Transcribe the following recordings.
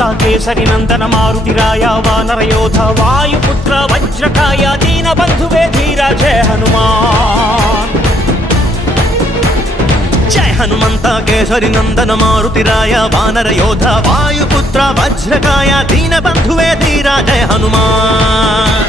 హనుమంత కేసరి నందన మారుతిరాయ వానరయోధ వాయుపుత్ర వజ్రకాయ దీన బంధువే ధీర జయ హనుమాన్ జయ హనుమంత కేసరి నందన మారుతిరాయ వానరయోధ వాయుపుత్ర వజ్రకాయ దీన బంధువే ధీర జయ హనుమాన్.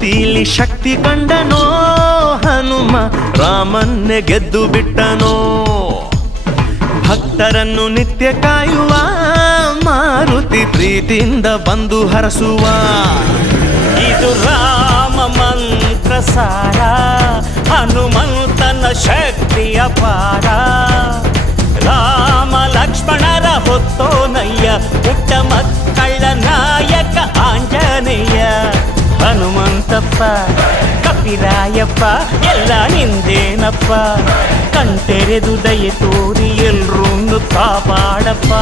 ಭಕ್ತಿಲಿ ಶಕ್ತಿ ಕಂಡನೋ, ಹನುಮ ರಾಮನ್ನೆ ಗೆದ್ದು ಬಿಟ್ಟನೋ. ಭಕ್ತರನ್ನು ನಿತ್ಯ ಕಾಯುವ, ಮಾರುತಿ ಪ್ರೀತಿಯಿಂದ ಬಂದು ಹರಸುವ. ಇದು ರಾಮ ಮಂತ್ರ ಸಾರ, ಹನುಮಂತನ ಶಕ್ತಿಯ ಅಪಾರ ಹನುಮಂತಪ್ಪ ಕಪಿರಾಯಪ್ಪ ಎಲ್ಲ ನಿಂದೇನಪ್ಪ. ಕಣ್ತೆರೆದು ದಯೆ ತೋರಿ ಎಲ್ರೂ ಕಾಪಾಡಪ್ಪ.